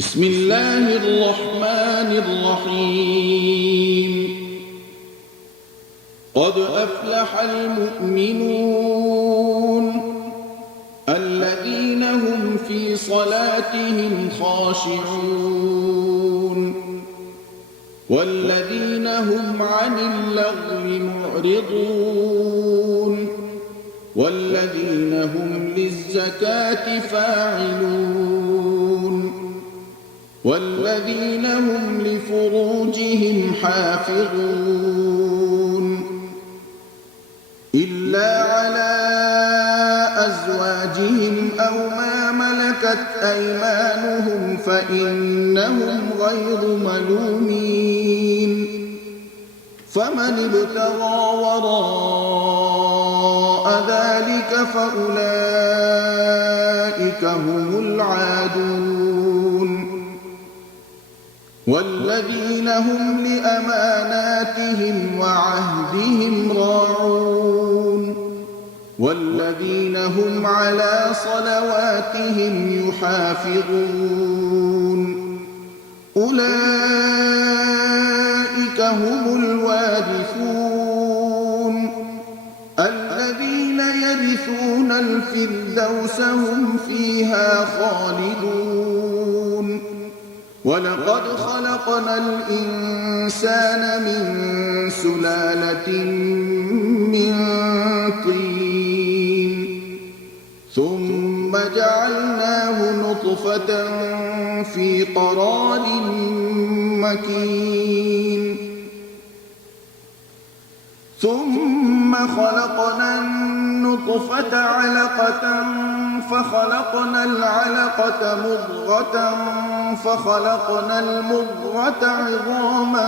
بسم الله الرحمن الرحيم قد أفلح المؤمنون الذين هم في صلاتهم خاشعون والذين هم عن اللغو معرضون والذين هم للزكاة فاعلون والذين هم لفروجهم حافظون إلا على أزواجهم أو ما ملكت أيمانهم فإنهم غير ملومين فمن ابتغى وراء ذلك فأولئك هم العادون والذين هم لأماناتهم وعهدهم راعون والذين هم على صلواتهم يحافظون أولئك هم الوارثون الذين يرثون الفردوس هم فيها خالدون ولقد خلقنا الإنسان من سلالة من طين ثم جعلناه نطفة في قرار مكين ثم خلقنا النطفة علقة فخلقنا العلقة مضغة فخلقنا المضغة عظاما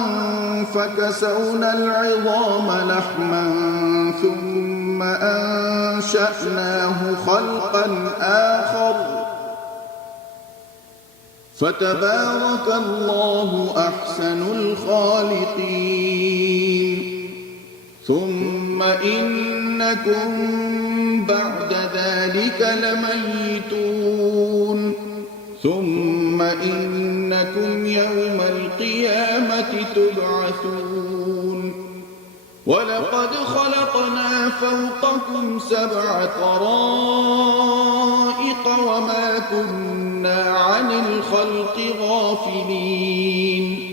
فكسونا العظام لحما ثم أنشأناه خلقا آخر فتبارك الله أحسن الخالقين ثم إنكم بعد ذلك لميتون ثم إنكم يوم القيامة تبعثون ولقد خلقنا فوقكم 7 طرائق وما كنا عن الخلق غافلين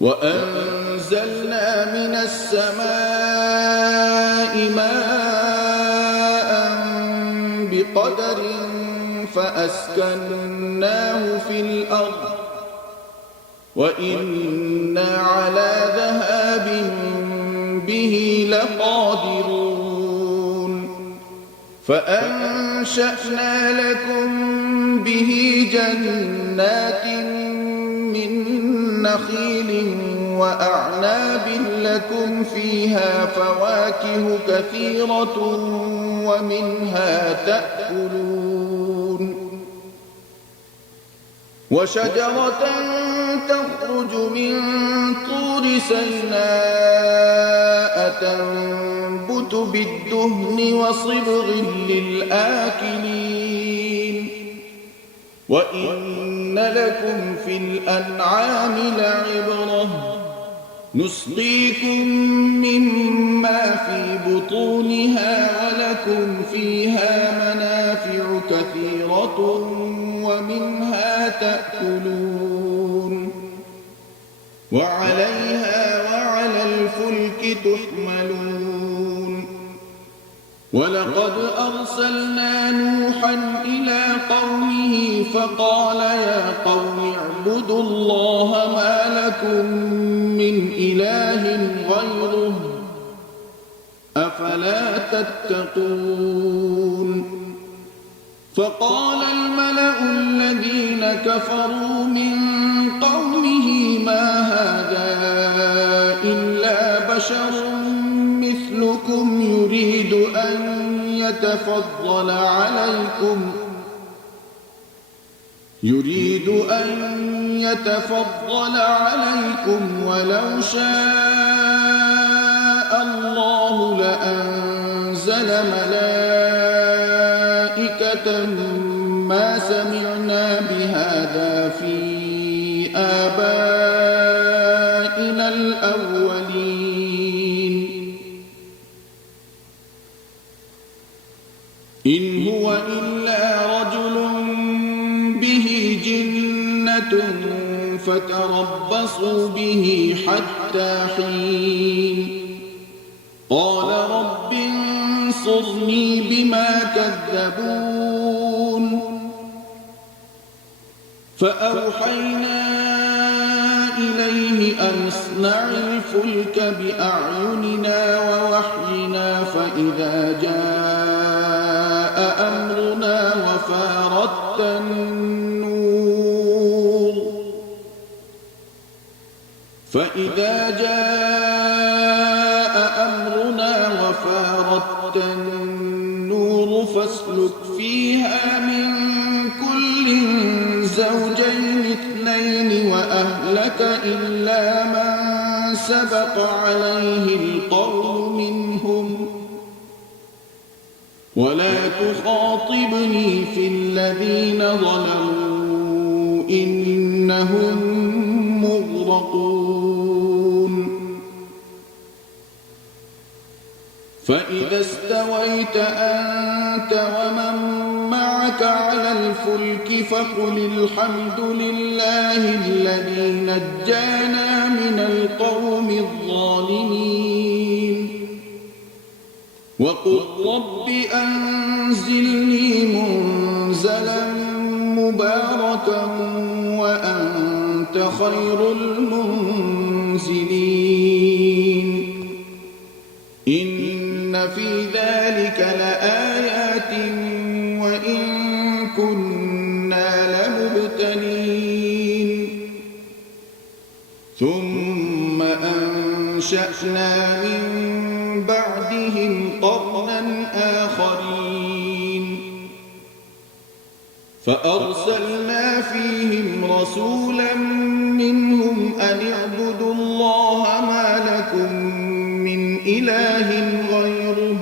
وأنزلنا من السماء ماء بقدر فأسكناه في الأرض وإنا على ذهاب به لقادرون فأنشأنا لكم به جنات من نخيل وأعناب لكم فيها فواكه كثيرة ومنها تأكلون وشجرة تخرج من طور سيناء تنبت بالدهن وصبغ للآكلين وإن لكم في الأنعام لعبرة نسقيكم مما في بطونها ولكم فيها منافع كثيرة ومنها تأكلون وعليها وعلى الفلك تحملون ولقد أرسلنا نوحا إلى قومه فقال يا قوم اعبدوا الله ما لكم من إله غيره أفلا تتقون فقال الملأ الذين كفروا من قومه ما هذا إلا بشر مثلكم يريد أن يتفضل عليكم ولو شاء الله لأنزل ملائكة ما سمعنا بهذا في آبائنا الأولين إن هو إلا رجل به جنة فتربصوا به حتى حين قال رب انصرني بما كذبون فأوحينا إليه أن اصنع الفلك بأعيننا ووحينا فإذا جاء أمرنا وفارت النور فاسلك فيها من كل زوجين اثنين وأهلك إلا من سبق عليه القول منهم ولا تخاطبني في الذين ظلموا إنهم مغرقون فإذا استويت أنت ومن معك على الفلك فقل الحمد لله الذي نجانا من القوم الظالمين وقل رب أنزلني منزلا مباركا وأنت خير المنزلين إن في ذلك لآيات وإن كنا لمبتلين ثم أنشأنا من بعدهم قرنا آخرين فأرسلنا فيهم رسولا منهم أن اعبدوا الله ما لكم من إله غيره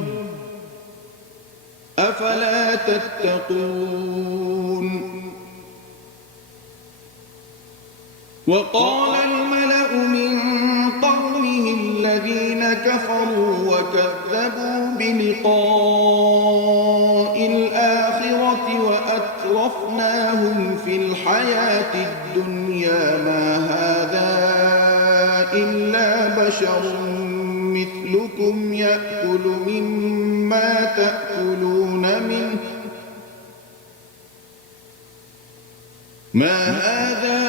أفلا تتقون وقال الملأ من قومه الذين كفروا وكذبوا بلقاء الآخرة وأترفناهم في الحياة الدنيا ما هذا إلا بشر مثلكم يأكل مما تأكلون منه ما هذا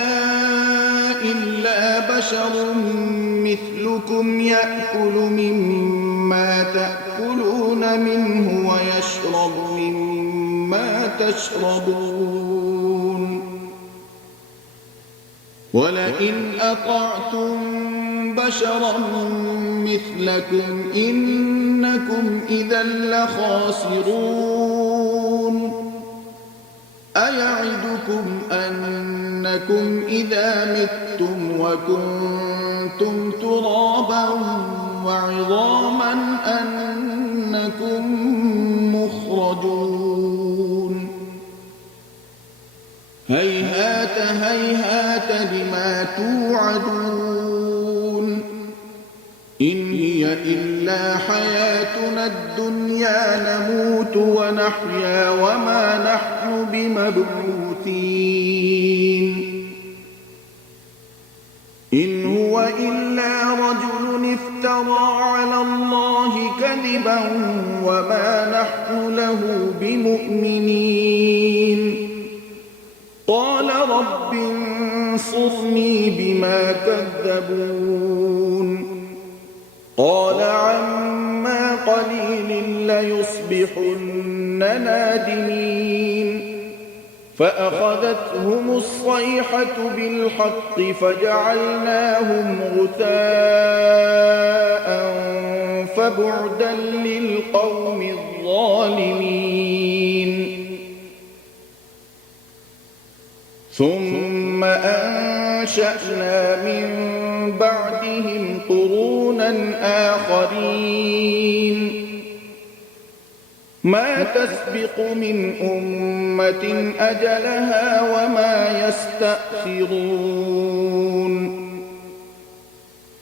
إلا بشر مثلكم يأكل مما تأكلون منه ويشرب مما تشربون ولئن أطعتم بشرا مثلكم إنكم إذا لخاسرون أيعدكم أنكم إذا متم وكنتم ترابا وعظاما أنكم مخرجون هيهات هيهات لما توعدون إن هي إلا حياتنا الدنيا نموت ونحيا وما نحن بمبعوثين إن هو إلا رجل افترى على الله كذبا وما نحن له بمؤمنين قال رب انصرني بما كذبون قال عما قليل ليصبحن نادمين فأخذتهم الصيحة بالحق فجعلناهم غثاء فبعدا للقوم الظالمين ثم أنشأنا من بعدهم قرونا آخرين ما تسبق من أمة أجلها وما يستأخرون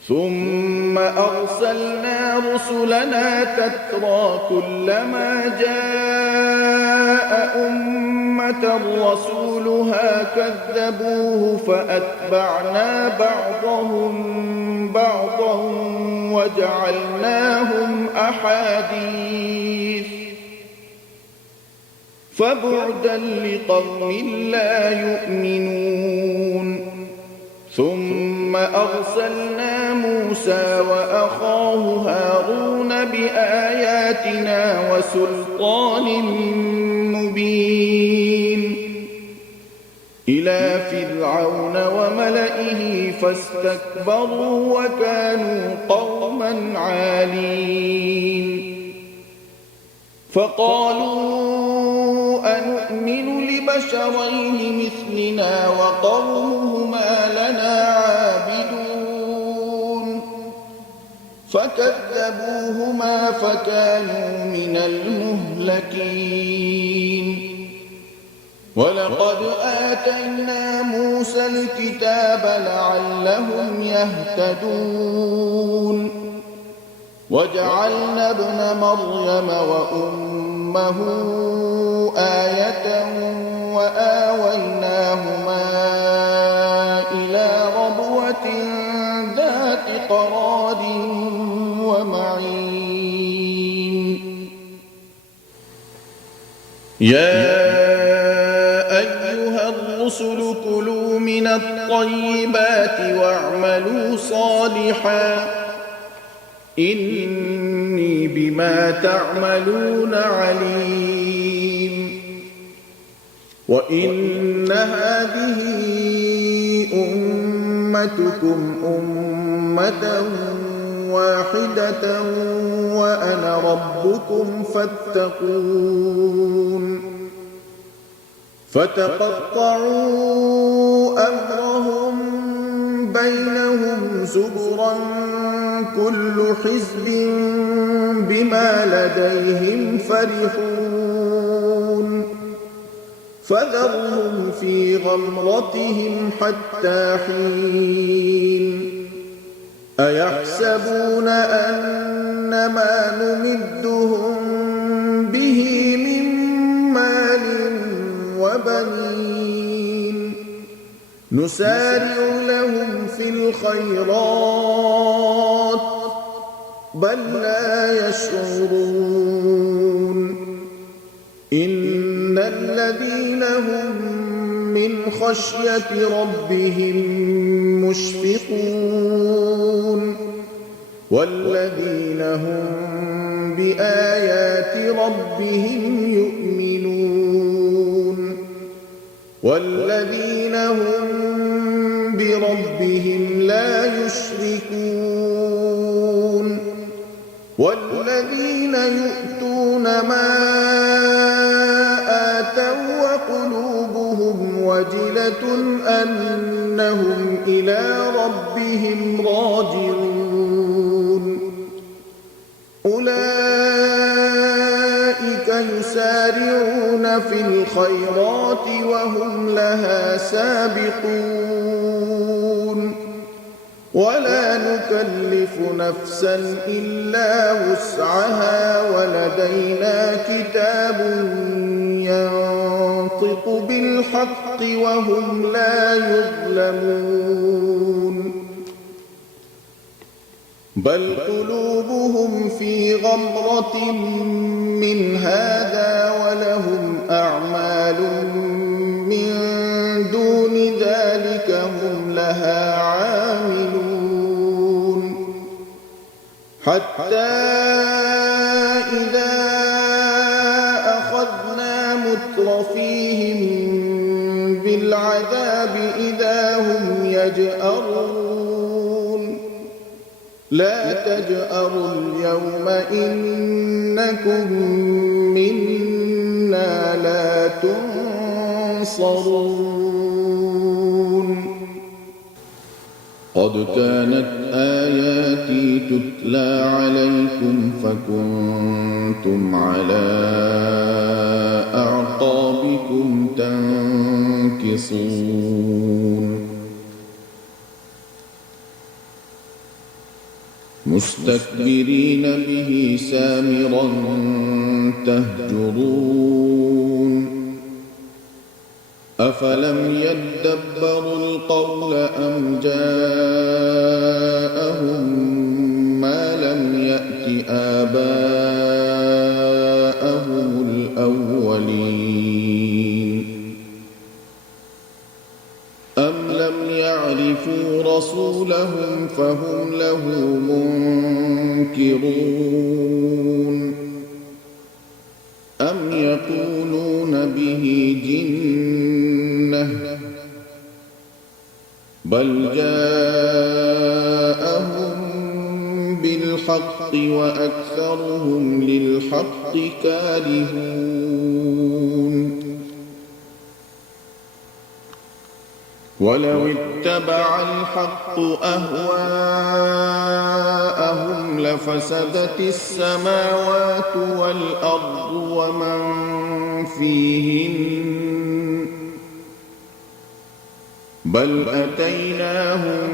ثم أرسلنا رسلنا تترى كلما جاء أمة رسولها كذبوه فأتبعنا بعضهم بعضا وجعلناهم أحاديث فبعدا لقوم لا يؤمنون ثم أرسلنا موسى وأخاه هارون بآياتنا وسلطان مبين إلى فرعون وملئه فاستكبروا وكانوا قوما عالين فقالوا أنؤمن لبشرين مثلنا وقومهما لنا عابدون فكذبوهما فكانوا من المهلكين ولقد آتينا موسى الكتاب لعلهم يهتدون وجعلنا ابن مريم وأمه آية وآويناهما إلى ربوة ذات قرار ومعين يا أيها الرسل كلوا من الطيبات واعملوا صالحا إني بما تعملون عليم وإن هذه أمتكم أمة واحدة وأنا ربكم فاتقون فتقطعوا أمرهم بينهم زبرا كل حزب بما لديهم فرحون فذرهم في غمرتهم حتى حين أيحسبون أن ما نمدهم به من مال وبنين نسارع لهم في الخيرات بل لا يشعرون إن الذين هم من خشية ربهم مشفقون والذين هم بآيات ربهم يؤمنون والذين هم بربهم لا يشركون والذين يؤتون ما آتوا وقلوبهم وجلة أنهم إلى ربهم راجعون أولئك يسارعون في الخيرات وهم لها سابقون ولا نكلف نفسا إلا وسعها ولدينا كتاب ينطق بالحق وهم لا يظلمون بل قلوبهم في غمرة من هذا ولهم أعمال من دون ذلك هم لها عاملون حتى إذا أخذنا مترفيهم بالعذاب إذا هم يجأرون لا تجأروا اليوم إنكم منا لا تنصرون قد كانت آياتي تتلى عليكم فكنتم على أعقابكم تنكصون مستكبرين به سامرا تهجرون أفلم يدبروا القول أم جاءهم ما لم يأت آباءهم الأولين أم لم يعرفوا رسولهم فهم له منكرون أم يقولون به جنة بل جاءهم بالحق وأكثرهم للحق كارهون ولو اتبع الحق أهواءهم لفسدت السماوات والأرض ومن فيهن بل أتيناهم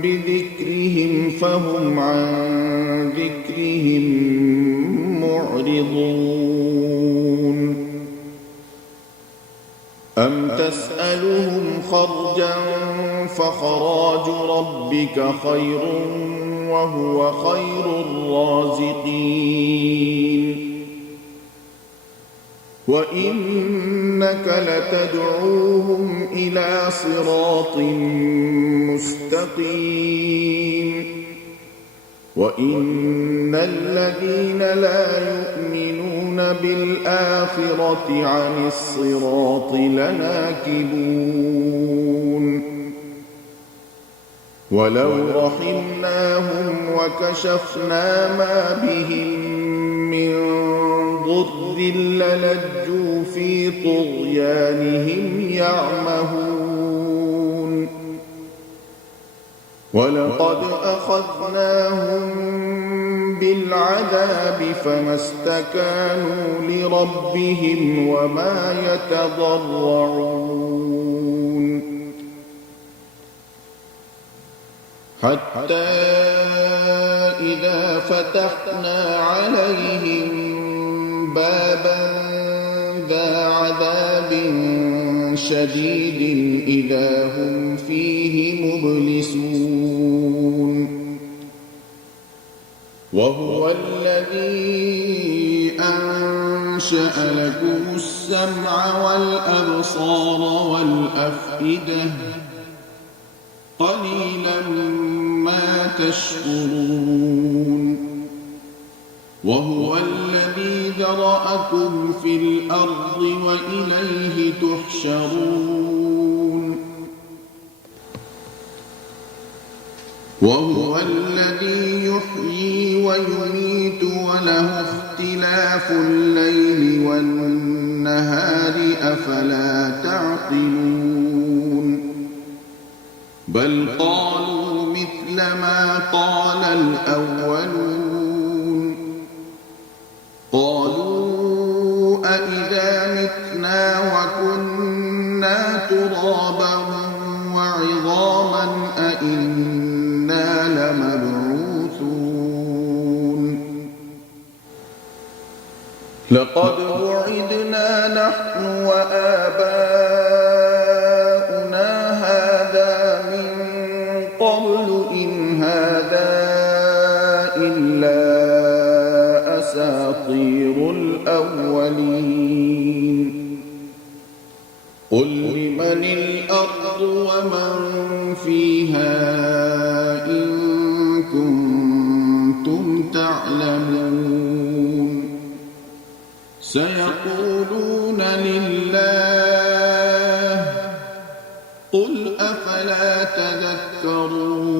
بذكرهم فهم عن ذكرهم معرضون أم تسألهم خرجا فخراج ربك خير وهو خير الرازقين وإنك لتدعوهم إلى صراط مستقيم وإن الذين لا يؤمنون بالآخرة عن الصراط لناكبون ولو رحمناهم وكشفنا ما بهم من ضر للجوا في طغيانهم يعمهون ولقد أخذناهم بالعذاب فما استكانوا لربهم وما يتضرعون حتى إذا فتحنا عليهم بابا ذا عذاب شديد إذا هم فيه مبلسون وهو الذي أنشأ لكم السمع والأبصار والأفئدة قليلا ما تشكرون وهو الذي ذرأكم في الأرض وإليه تحشرون وهو الذي يحيي ويميت وله اختلاف الليل والنهار أفلا تعقلون بل قالوا مثل ما قال الأولون قالوا أئذا متنا وكنا ترابا وعظاما أئنا لمبعوثون لقد وعدنا نحن وآباؤنا هذا من قبل إن هذا إلا أساطير الأولين قل لمن الأرض ومن فيها إن كنتم تعلمون سيقولون لله قل أفلا تذكرون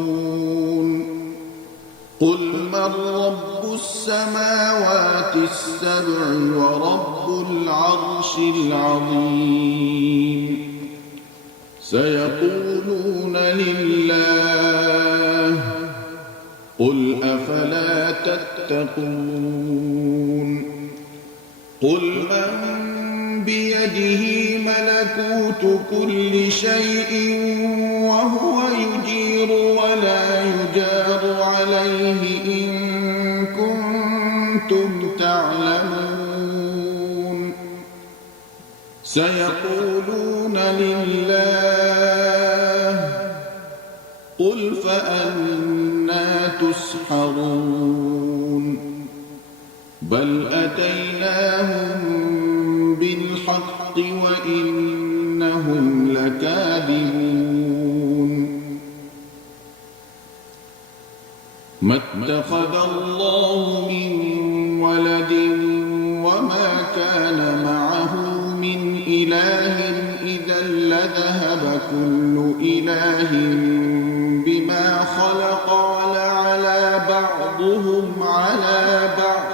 قل من رب السماوات السبع ورب العرش العظيم سيقولون لله قل أفلا تتقون قل من بيده ملكوت كل شيء وهو يجير ولا يجار عليه إن كنتم تعلمون سيقولون لله قل فأنى تسحرون بل أتيناهم بالحق وإنهم لكاذبون ما اتخذ الله من ولد وما كان معه من إله إذا لذهب كل إله بما خلق ولعلى بعضهم على بعض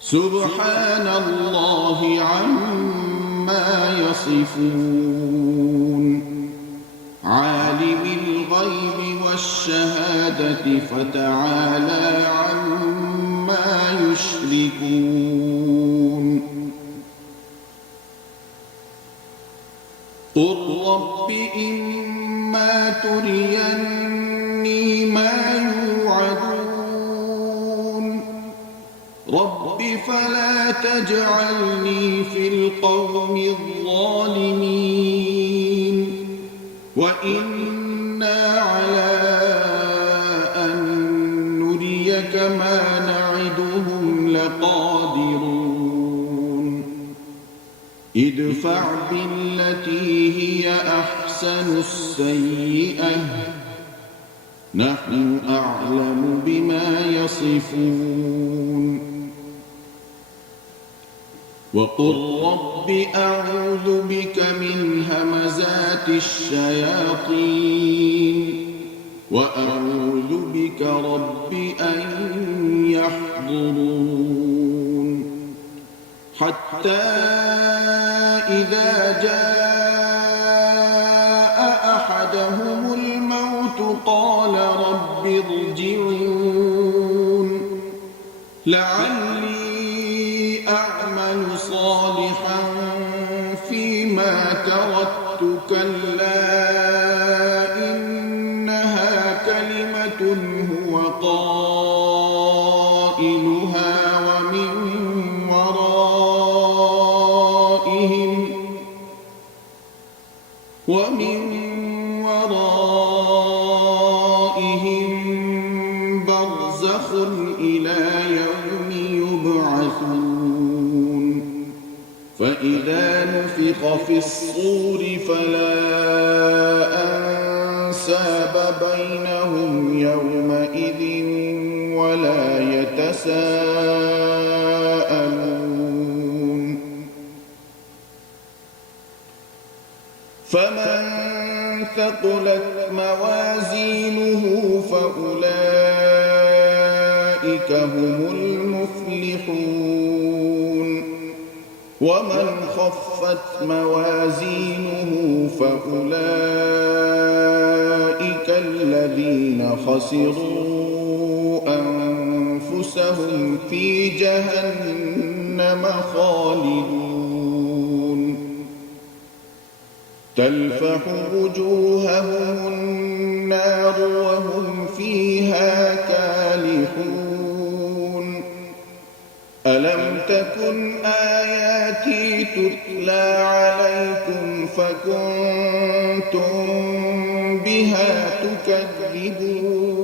سبحان الله عما يصفون عالم الغيب والشهادة فتعالى عما يشركون قل رب إما تريني ما يوعدون رب فلا تجعلني في القوم الظالمين وإنا على أن نريك ما نعدهم لقادرون ادفع بالتي هي أحسن السيئة نحن أعلم بما يصفون وقل رب أعوذ بك من همزات الشياطين وأعوذ بك رب أن يحضرون حتى إذا جاء أحدهم الموت قال رب ارجعون لعلي أعمل صالحا فيما تركت كلا إنها كلمة هو قائلها ومن ورائهم برزخ إلى يوم يبعثون فإذا نفخ في الصور فلا أنساب بينهم يومئذ ولا يتساءلون فمن ثقلت موازينه فأولئك هم المفلحون ومن خفت موازينه فأولئك الذين خسروا أنفسهم في جهنم خالدون تلفح وجوههم النار وهم فيها كالحون ألم تكن آياتي تتلى عليكم فكنتم بها تكذبون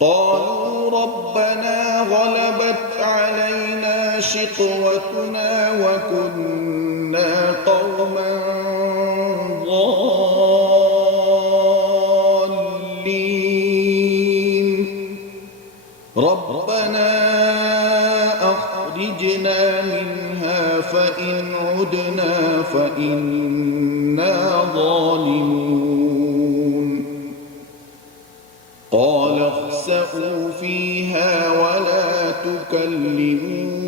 قالوا ربنا غلبت علينا شقوتنا وكنا قوما ضالين ربنا أخرجنا منها فإن عدنا فإنا ظالمون قال اخسئوا فيها ولا تكلمون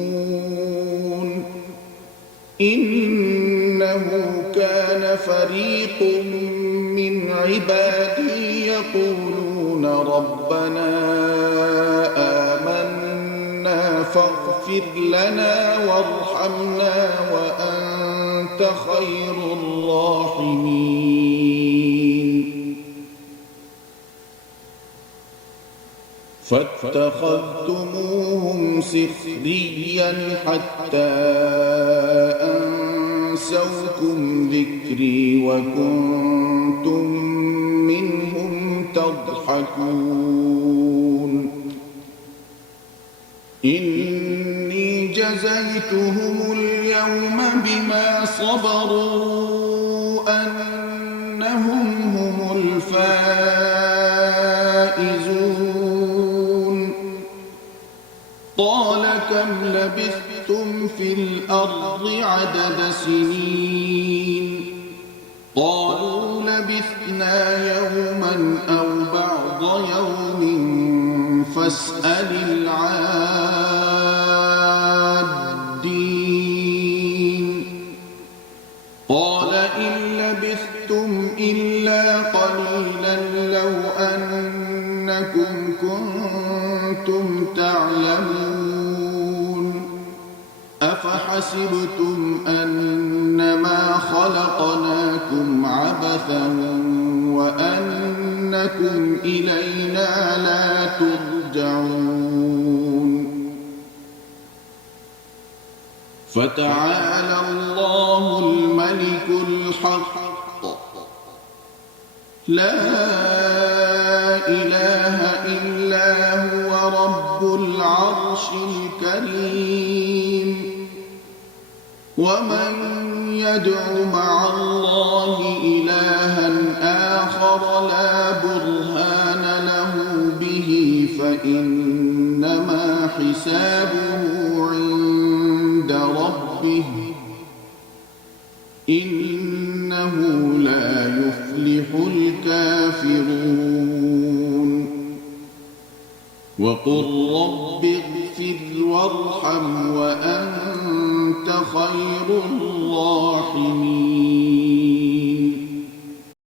فريق من عبادي يقولون ربنا آمنا فاغفر لنا وارحمنا وأنت خير الراحمين فاتخذتموهم سخريا حتى أنسوكم ذكري وكنتم منهم تضحكون إني جزيتهم اليوم بما صبروا أنهم هم الفائزون قال كم لبثتم في الأرض عدد سنين قالوا لبثنا يوما أو بعض يوم فاسأل العادين قال إن لبثتم إلا قليلا لو أنكم كنتم تعلمون أفحسبتم أنما خلقناكم عبثا وأنكم إلينا لا ترجعون فتعالى الله الملك الحق لا إله إلا هو رب العرش الكريم ومن يدع مع الله إلها آخر لا برهان له به فإنما حسابه عند ربه إنه لا يفلح الكافرون وقل رب اغفر وارحم وأنت خير الراحمين